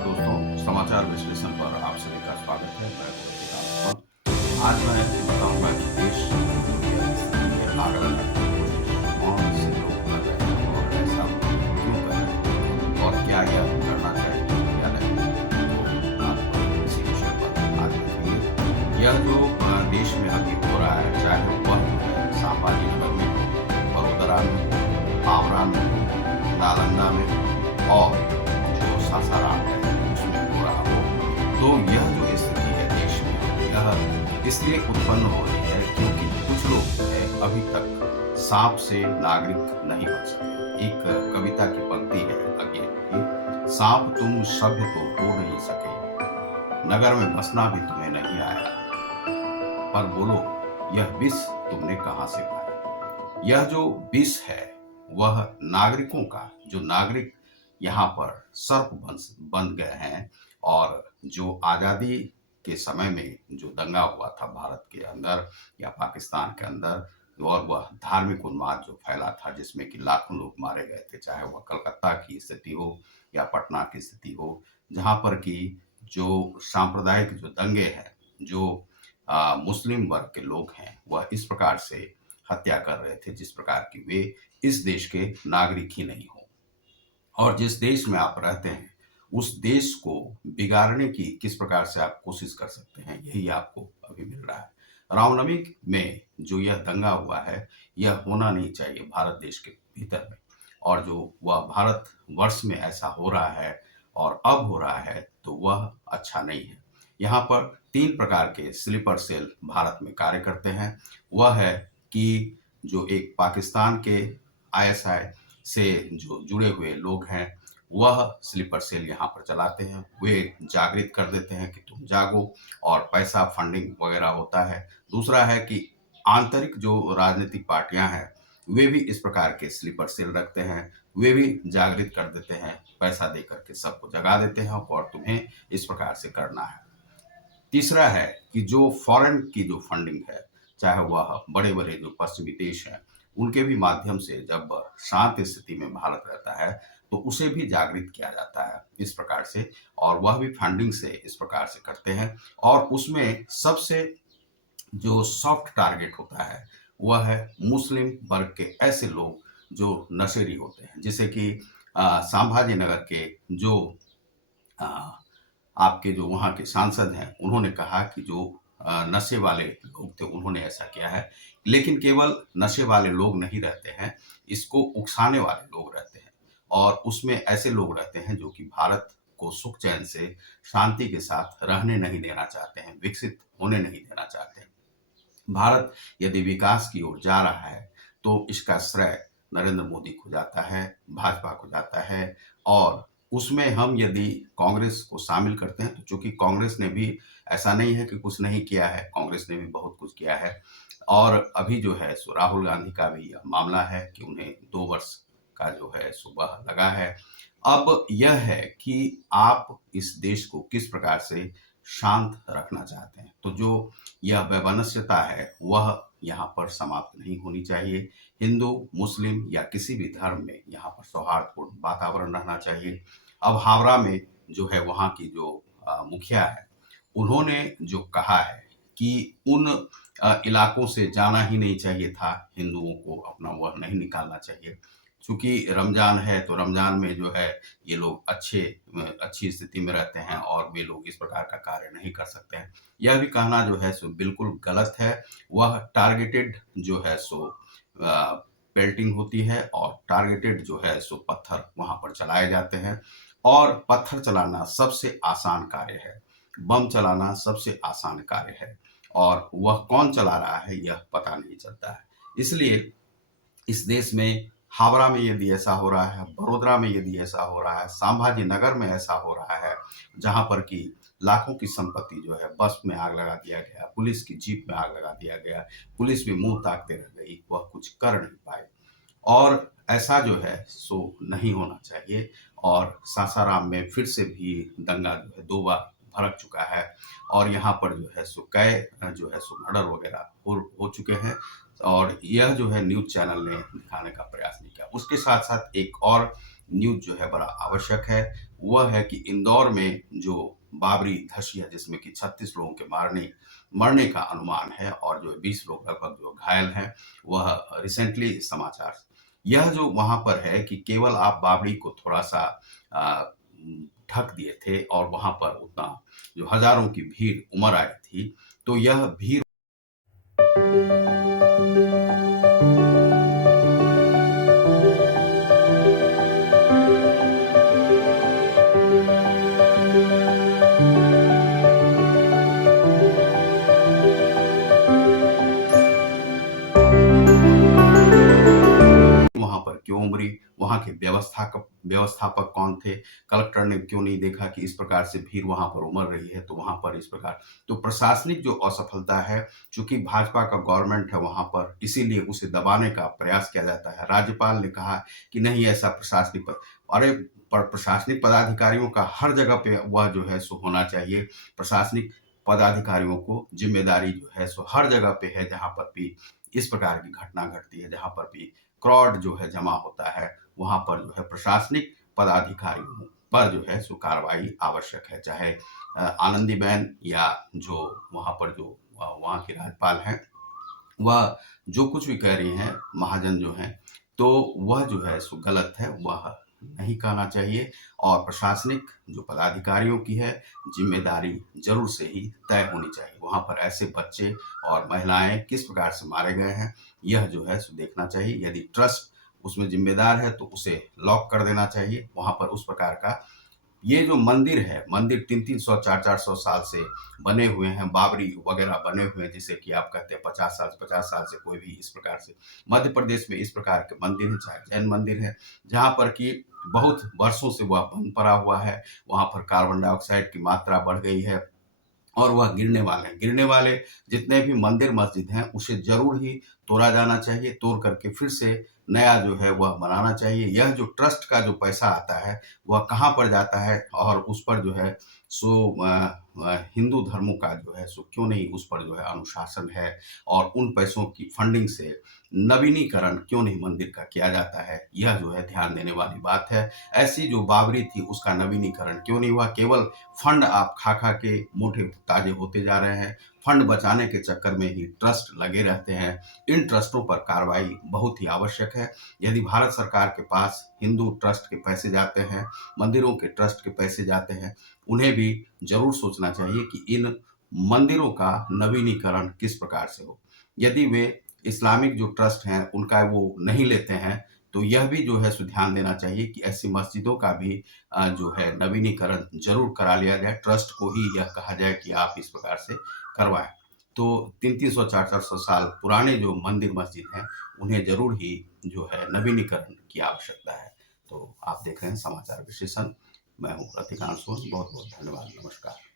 दोस्तों, समाचार विश्लेषण पर आप सभी का स्वागत है। मैं हूं राम। आज मैं बताऊंगा कि देश अलग अलग कोशिश कौन से लोग कर रहे हैं और ऐसा क्यों कर रहे हैं और क्या यह करना चाहिए या नहीं। तो आप इसी विषय पर आज देखेंगे। यह जो देश में अभी हो रहा है, चाहे वह सांबाजी नगर में, बड़ोदरा में, आगरा में, नालंदा में और जो सासाराम है उसमें हो रहा हो, तो यह जो स्थिति है देश में, यह इसलिए उत्पन्न हो रही है क्योंकि कुछ लोग हैं अभी तक सांप से नागरिक नहीं बन सके। एक कविता की पंक्ति है आगे कि सांप तुम सभ्य तो हो नहीं सके, नगर में बसना भी तुम्हें नहीं आया, पर बोलो यह विष तुमने कहां से पाया। यह जो विष है वह नागरिकों का, जो नागरिक यहाँ पर सर्प बन गए हैं और जो आज़ादी के समय में जो दंगा हुआ था भारत के अंदर या पाकिस्तान के अंदर, और वह धार्मिक उन्माद जो फैला था जिसमें कि लाखों लोग मारे गए थे, चाहे वह कलकत्ता की स्थिति हो या पटना की स्थिति हो, जहाँ पर कि जो सांप्रदायिक जो दंगे हैं, जो मुस्लिम वर्ग के लोग हैं, वह इस प्रकार से हत्या कर रहे थे जिस प्रकार की वे इस देश के नागरिक ही नहीं हो। और जिस देश में आप रहते हैं उस देश को बिगाड़ने की किस प्रकार से आप कोशिश कर सकते हैं, यही आपको अभी मिल रहा है। रामनवमी में जो यह दंगा हुआ है, यह होना नहीं चाहिए भारत देश के भीतर में, और जो वह भारत वर्ष में ऐसा हो रहा है और अब हो रहा है तो वह अच्छा नहीं है। यहाँ पर 3 प्रकार के स्लीपर सेल भारत में कार्य करते हैं। वह है कि जो एक पाकिस्तान के आईएसआई से जो जुड़े हुए लोग हैं, वह स्लीपर सेल यहाँ पर चलाते हैं। वे जागृत कर देते हैं कि तुम जागो, और पैसा फंडिंग वगैरह होता है। दूसरा है कि आंतरिक जो राजनीतिक पार्टियां हैं, वे भी इस प्रकार के स्लीपर सेल रखते हैं। वे भी जागृत कर देते हैं, पैसा दे करके सबको जगा देते हैं और तुम्हें इस प्रकार से करना है। तीसरा है कि जो फॉरेन की जो फंडिंग है, चाहे वह बड़े बड़े जो पश्चिमी देश हैं, उनके भी माध्यम से जब शांत स्थिति में भारत रहता है तो उसे भी जागृत किया जाता है इस प्रकार से, और वह भी फंडिंग से इस प्रकार से करते हैं। और उसमें सबसे जो सॉफ्ट टारगेट होता है वह है मुस्लिम वर्ग के ऐसे लोग जो नशेड़ी होते हैं, जैसे कि संभाजी नगर के जो अ, आपके जो वहाँ के सांसद हैं, उन्होंने कहा कि जो नशे वाले लोग थे उन्होंने ऐसा किया है। लेकिन केवल नशे वाले लोग नहीं रहते हैं, इसको उकसाने वाले लोग रहते हैं, और उसमें ऐसे लोग रहते हैं जो कि भारत को सुख चैन से, शांति के साथ रहने नहीं देना चाहते हैं, विकसित होने नहीं देना चाहते हैं। भारत यदि विकास की ओर जा रहा है तो इसका श्रेय नरेंद्र मोदी को जाता है, भाजपा को जाता है। और उसमें हम यदि कांग्रेस को शामिल करते हैं तो चूंकि कांग्रेस ने भी, ऐसा नहीं है कि कुछ नहीं किया है, कांग्रेस ने भी बहुत कुछ किया है। और अभी जो है सो राहुल गांधी का भी यह मामला है कि उन्हें 2 वर्ष का जो है सो वह लगा है। अब यह है कि आप इस देश को किस प्रकार से शांत रखना चाहते हैं। तो जो यह वैमनस्यता है वह यहाँ पर समाप्त नहीं होनी चाहिए। हिंदू, मुस्लिम या किसी भी धर्म में यहाँ पर सौहार्दपूर्ण वातावरण रहना चाहिए। अब हावड़ा में जो है वहाँ की जो मुखिया है, उन्होंने जो कहा है कि उन इलाकों से जाना ही नहीं चाहिए था, हिंदुओं को अपना वह नहीं निकालना चाहिए। चूँकि रमज़ान है, तो रमज़ान में जो है ये लोग अच्छी स्थिति में रहते हैं और वे लोग इस प्रकार का कार्य नहीं कर सकते हैं। यह भी कहना जो है सो बिल्कुल गलत है। वह टारगेटेड जो है सो पेल्टिंग होती है और टारगेटेड जो है सो पत्थर वहाँ पर चलाए जाते हैं और पत्थर चलाना सबसे आसान कार्य है। बम चलाना सबसे आसान कार्य है और वह कौन चला रहा है यह पता नहीं चलता है। इसलिए इस देश में हावड़ा में यदि ऐसा हो रहा है, बड़ोदरा में यदि ऐसा हो रहा है, संभाजी नगर में ऐसा हो रहा है, जहाँ पर कि लाखों की संपत्ति जो है बस में आग लगा दिया गया, पुलिस की जीप में आग लगा दिया गया, पुलिस भी मुँह ताकते रह गई, वह कुछ कर नहीं पाए। और ऐसा जो है सो नहीं होना चाहिए और सासाराम में फिर से भी दंगा जो है 2 बार भड़क चुका है और यहाँ पर जो है सो कई जो है सो मर्डर वगैरह हो चुके हैं और यह जो है न्यूज़ चैनल ने दिखाने का प्रयास नहीं किया। उसके साथ-साथ एक और न्यूज़ जो है बड़ा आवश्यक है, वह है कि इंदौर में जो बाबरी धसिया जिसमें कि 36 लोगों के मरने का अनुमान है और जो 20 लोग लगभग जो घायल हैं, वह रिसेंटली समाचार यह जो वहाँ पर है कि केवल आप बावड़ी को थोड़ा-सा अ, ढक दिए थे और वहाँ पर उतना जो हज़ारों की भीड़ उमड़ आई थी, तो यह भीड़ वहाँ पर क्यों उमड़ी? वहाँ के व्यवस्थापक कौन थे? कलेक्टर ने क्यों नहीं देखा कि इस प्रकार से भीड़ वहाँ पर उमड़ रही है, तो वहाँ पर इस प्रकार तो प्रशासनिक जो असफलता है, चूँकि भाजपा का गवर्नमेंट है वहाँ पर, इसीलिए उसे दबाने का प्रयास किया जाता है। राज्यपाल ने कहा कि नहीं ऐसा प्रशासनिक प अरे! प्रशासनिक पदाधिकारियों का हर जगह पे वह जो है सो होना चाहिए। प्रशासनिक पदाधिकारियों को ज़िम्मेदारी जो है सो हर जगह पे है, जहाँ पर भी इस प्रकार की घटना घटती है, जहाँ पर भी क्राउड जो है जमा होता है, वहाँ पर जो है प्रशासनिक पदाधिकारियों पर जो है सो कार्रवाई आवश्यक है। चाहे आनंदीबेन या जो वहाँ पर जो वहाँ की राज्यपाल हैं, वह जो कुछ भी कह रही हैं, महाजन जो हैं, तो वह जो है सो गलत है, वह नहीं कहना चाहिए और प्रशासनिक जो पदाधिकारियों की है, ज़िम्मेदारी ज़रूर से ही तय होनी चाहिए। वहाँ पर ऐसे बच्चे और महिलाएँ किस प्रकार से मारे गए हैं, यह जो है सो देखना चाहिए। यदि ट्रस्ट उसमें ज़िम्मेदार है, तो उसे लॉक कर देना चाहिए। वहाँ पर उस प्रकार का ये जो मंदिर है, मंदिर 300-300, 400-400 साल से बने हुए हैं, बाबरी वगैरह बने हुए हैं, जिसे कि आप कहते हैं 50 साल से कोई भी इस प्रकार से मध्य प्रदेश में इस प्रकार के मंदिर हैं, चाहे जैन मंदिर है, जहाँ पर कि बहुत वर्षों से वह बंद पड़ा हुआ है, वहाँ पर कार्बन डाइऑक्साइड की मात्रा बढ़ गई है और वह गिरने वाले हैं। गिरने वाले जितने भी मंदिर मस्जिद हैं, उसे ज़रूर ही तोड़ा जाना चाहिए, तोड़ करके फिर से नया जो है वह बनाना चाहिए। यह जो ट्रस्ट का जो पैसा आता है, वह कहाँ पर जाता है और उस पर जो है सो हिंदू धर्मों का जो है सो क्यों नहीं उस पर जो है अनुशासन है और उन पैसों की फंडिंग से नवीनीकरण क्यों नहीं मंदिर का किया जाता है, यह जो है ध्यान देने वाली बात है। ऐसी जो बाबरी थी उसका नवीनीकरण क्यों नहीं हुआ? केवल फंड आप खा-खा के मोटे ताजे होते जा रहे हैं। फंड बचाने के चक्कर में ही ट्रस्ट लगे रहते हैं। इन ट्रस्टों पर कार्रवाई बहुत ही आवश्यक है। यदि भारत सरकार के पास हिंदू ट्रस्ट के पैसे जाते हैं, मंदिरों के ट्रस्ट के पैसे जाते हैं, उन्हें भी ज़रूर सोचना चाहिए कि इन मंदिरों का नवीनीकरण किस प्रकार से हो। यदि वे इस्लामिक जो ट्रस्ट हैं, उनका वो नहीं लेते हैं, तो यह भी जो है सो ध्यान देना चाहिए कि ऐसी मस्जिदों का भी जो है नवीनीकरण ज़रूर करा लिया जाए। ट्रस्ट को ही यह कहा जाए कि आप इस प्रकार से करवाएँ। तो 300-300, 400-400 साल पुराने जो मंदिर मस्जिद हैं, उन्हें ज़रूर ही जो है नवीनीकरण की आवश्यकता है। तो आप देख रहे हैं समाचार विश्लेषण। मैं हूँ रतिकांत सोन। बहुत-बहुत धन्यवाद। नमस्कार।